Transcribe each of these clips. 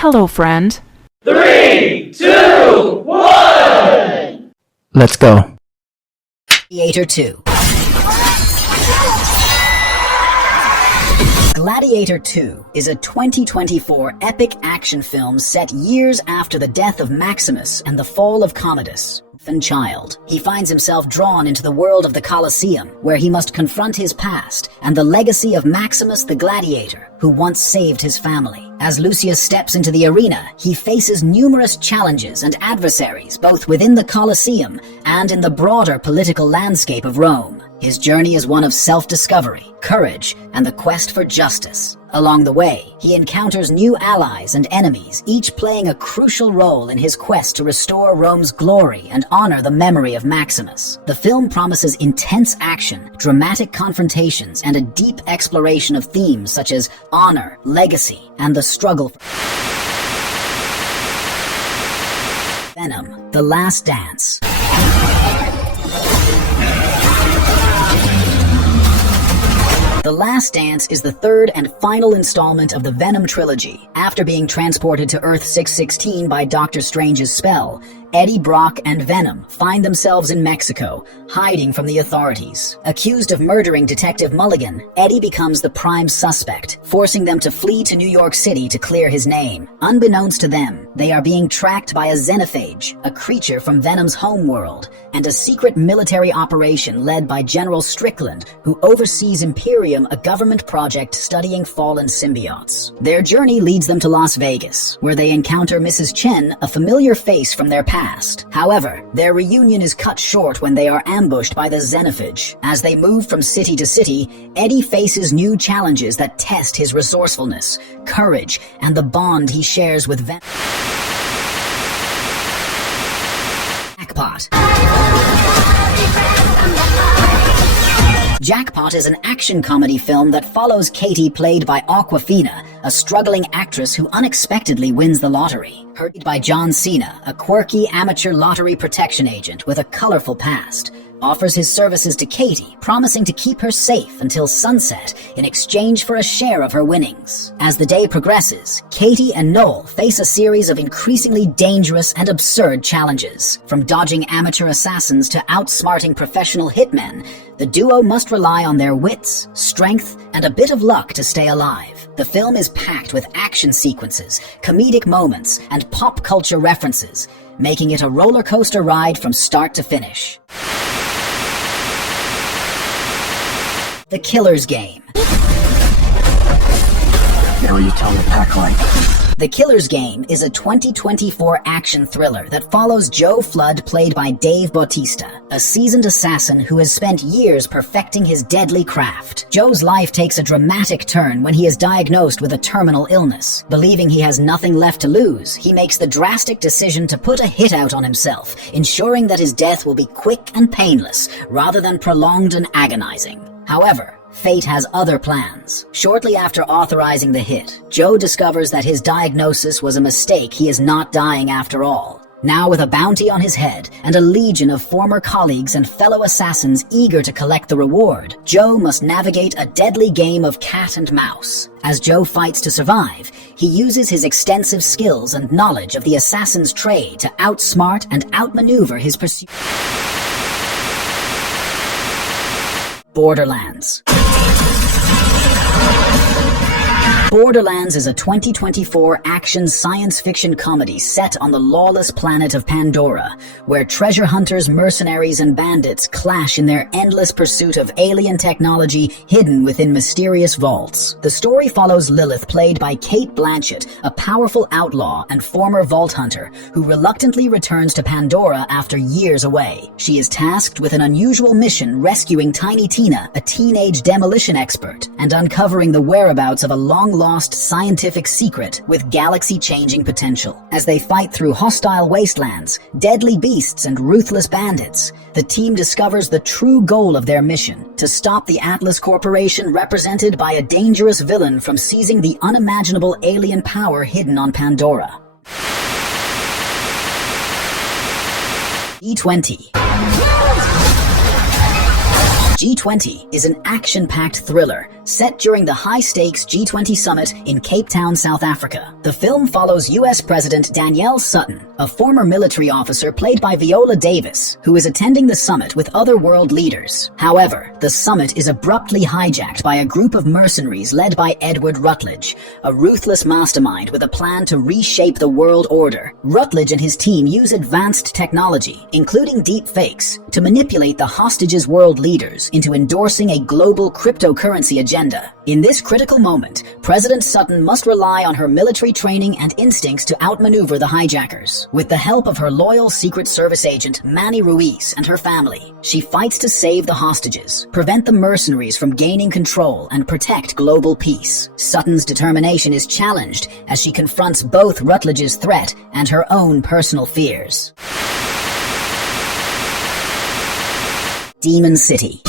Hello, friend. 3, 2, 1! Let's go. Gladiator 2. Gladiator 2 is a 2024 epic action film set years after the death of Maximus and the fall of Commodus. Child. He finds himself drawn into the world of the Colosseum, where he must confront his past and the legacy of Maximus the Gladiator, who once saved his family. As Lucius steps into the arena, he faces numerous challenges and adversaries both within the Colosseum and in the broader political landscape of Rome. His journey is one of self-discovery, courage, and the quest for justice. Along the way, he encounters new allies and enemies, each playing a crucial role in his quest to restore Rome's glory and honor the memory of Maximus. The film promises intense action, dramatic confrontations, and a deep exploration of themes such as honor, legacy, and the struggle for Venom, The Last Dance. The Last Dance is the third and final installment of the Venom trilogy. After being transported to Earth 616 by Doctor Strange's spell, Eddie Brock and Venom find themselves in Mexico, hiding from the authorities. Accused of murdering Detective Mulligan, Eddie becomes the prime suspect, forcing them to flee to New York City to clear his name. Unbeknownst to them, they are being tracked by a xenophage, a creature from Venom's homeworld, and a secret military operation led by General Strickland, who oversees Imperium, a government project studying fallen symbiotes. Their journey leads them to Las Vegas, where they encounter Mrs. Chen, a familiar face from their past. However, their reunion is cut short when they are ambushed by the xenophage. As they move from city to city, Eddie faces new challenges that test his resourcefulness, courage, and the bond he shares with Venom. Jackpot. Jackpot is an action comedy film that follows Katie, played by Awkwafina, a struggling actress who unexpectedly wins the lottery. Played by John Cena, a quirky amateur lottery protection agent with a colorful past, offers his services to Katie, promising to keep her safe until sunset in exchange for a share of her winnings. As the day progresses, Katie and Noel face a series of increasingly dangerous and absurd challenges. From dodging amateur assassins to outsmarting professional hitmen, the duo must rely on their wits, strength, and a bit of luck to stay alive. The film is packed with action sequences, comedic moments, and pop culture references, making it a roller coaster ride from start to finish. The Killer's Game. Now you tell the pack like. The Killer's Game is a 2024 action thriller that follows Joe Flood, played by Dave Bautista, a seasoned assassin who has spent years perfecting his deadly craft. Joe's life takes a dramatic turn when he is diagnosed with a terminal illness. Believing he has nothing left to lose, he makes the drastic decision to put a hit out on himself, ensuring that his death will be quick and painless, rather than prolonged and agonizing. However, fate has other plans. Shortly after authorizing the hit, Joe discovers that his diagnosis was a mistake. He is not dying after all. Now with a bounty on his head and a legion of former colleagues and fellow assassins eager to collect the reward, Joe must navigate a deadly game of cat and mouse. As Joe fights to survive, he uses his extensive skills and knowledge of the assassin's trade to outsmart and outmaneuver his pursuit. Borderlands. Borderlands is a 2024 action science fiction comedy set on the lawless planet of Pandora, where treasure hunters, mercenaries, and bandits clash in their endless pursuit of alien technology hidden within mysterious vaults. The story follows Lilith, played by Cate Blanchett, a powerful outlaw and former vault hunter who reluctantly returns to Pandora after years away. She is tasked with an unusual mission, rescuing Tiny Tina, a teenage demolition expert, and uncovering the whereabouts of a long-lost scientific secret with galaxy-changing potential. As they fight through hostile wastelands, deadly beasts, and ruthless bandits, the team discovers the true goal of their mission: to stop the Atlas Corporation, represented by a dangerous villain, from seizing the unimaginable alien power hidden on Pandora. E20. G20 is an action-packed thriller set during the high-stakes G20 summit in Cape Town, South Africa. The film follows U.S. President Danielle Sutton, a former military officer played by Viola Davis, who is attending the summit with other world leaders. However, the summit is abruptly hijacked by a group of mercenaries led by Edward Rutledge, a ruthless mastermind with a plan to reshape the world order. Rutledge and his team use advanced technology, including deep fakes, to manipulate the hostages' world leaders into endorsing a global cryptocurrency agenda. In this critical moment, President Sutton must rely on her military training and instincts to outmaneuver the hijackers. With the help of her loyal Secret Service agent, Manny Ruiz, and her family, she fights to save the hostages, prevent the mercenaries from gaining control, and protect global peace. Sutton's determination is challenged as she confronts both Rutledge's threat and her own personal fears. Demon City.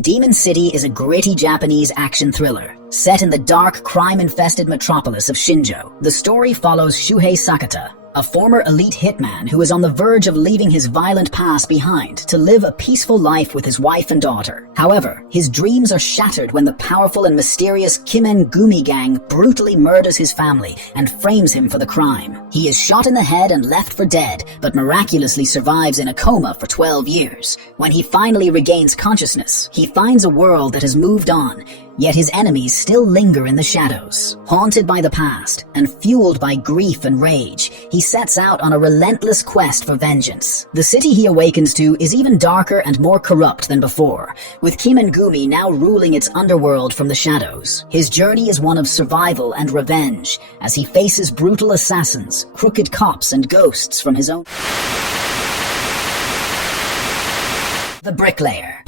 Demon City is a gritty Japanese action thriller set in the dark, crime-infested metropolis of Shinjo. The story follows Shuhei Sakata, a former elite hitman who is on the verge of leaving his violent past behind to live a peaceful life with his wife and daughter. However, his dreams are shattered when the powerful and mysterious Kimengumi gang brutally murders his family and frames him for the crime. He is shot in the head and left for dead, but miraculously survives in a coma for 12 years. When he finally regains consciousness, he finds a world that has moved on, yet his enemies still linger in the shadows. Haunted by the past and fueled by grief and rage, he sets out on a relentless quest for vengeance. The city he awakens to is even darker and more corrupt than before, with Kimengumi now ruling its underworld from the shadows. His journey is one of survival and revenge, as he faces brutal assassins, crooked cops, and ghosts from his own. The Bricklayer.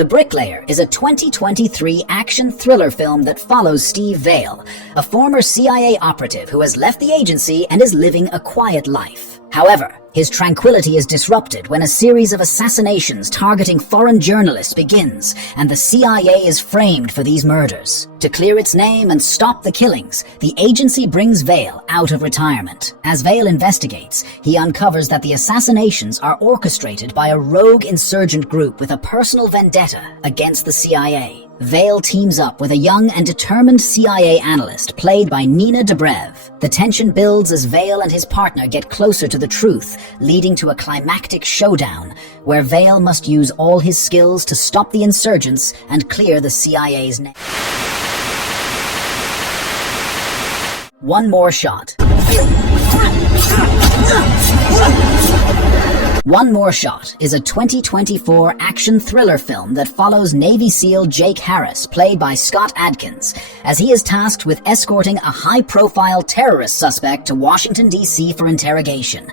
The Bricklayer is a 2023 action thriller film that follows Steve Vale, a former CIA operative who has left the agency and is living a quiet life. However, his tranquility is disrupted when a series of assassinations targeting foreign journalists begins, and the CIA is framed for these murders. To clear its name and stop the killings, the agency brings Vale out of retirement. As Vale investigates, he uncovers that the assassinations are orchestrated by a rogue insurgent group with a personal vendetta against the CIA. Vale teams up with a young and determined CIA analyst played by Nina Dobrev. The tension builds as Vale and his partner get closer to the truth, leading to a climactic showdown where Vale must use all his skills to stop the insurgents and clear the CIA's name. One More Shot. One More Shot is a 2024 action thriller film that follows Navy SEAL Jake Harris, played by Scott Adkins, as he is tasked with escorting a high-profile terrorist suspect to Washington, D.C. for interrogation.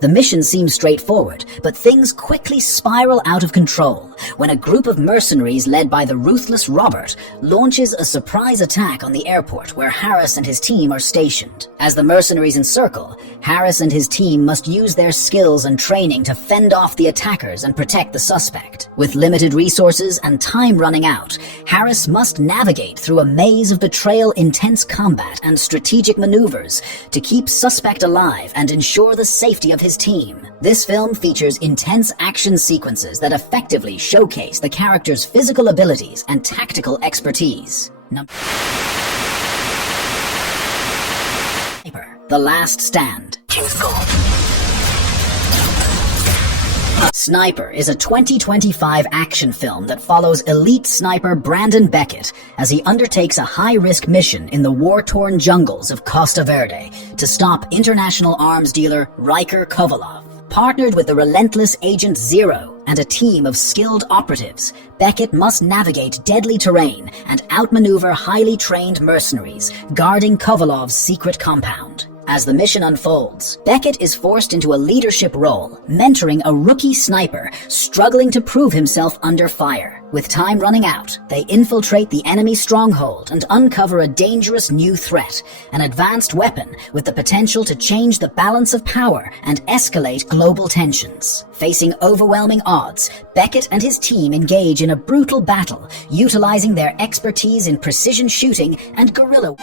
The mission seems straightforward, but things quickly spiral out of control when a group of mercenaries led by the ruthless Robert launches a surprise attack on the airport where Harris and his team are stationed. As the mercenaries encircle, Harris and his team must use their skills and training to fend off the attackers and protect the suspect. With limited resources and time running out, Harris must navigate through a maze of betrayal, intense combat, and strategic maneuvers to keep suspect alive and ensure the safety of his team. This film features intense action sequences that effectively showcase the character's physical abilities and tactical expertise. The Last Stand. Sniper is a 2025 action film that follows elite sniper Brandon Beckett as he undertakes a high-risk mission in the war-torn jungles of Costa Verde to stop international arms dealer Riker Kovalov. Partnered with the relentless Agent Zero and a team of skilled operatives, Beckett must navigate deadly terrain and outmaneuver highly trained mercenaries guarding Kovalov's secret compound. As the mission unfolds, Beckett is forced into a leadership role, mentoring a rookie sniper struggling to prove himself under fire. With time running out, they infiltrate the enemy stronghold and uncover a dangerous new threat, an advanced weapon with the potential to change the balance of power and escalate global tensions. Facing overwhelming odds, Beckett and his team engage in a brutal battle, utilizing their expertise in precision shooting and guerrilla.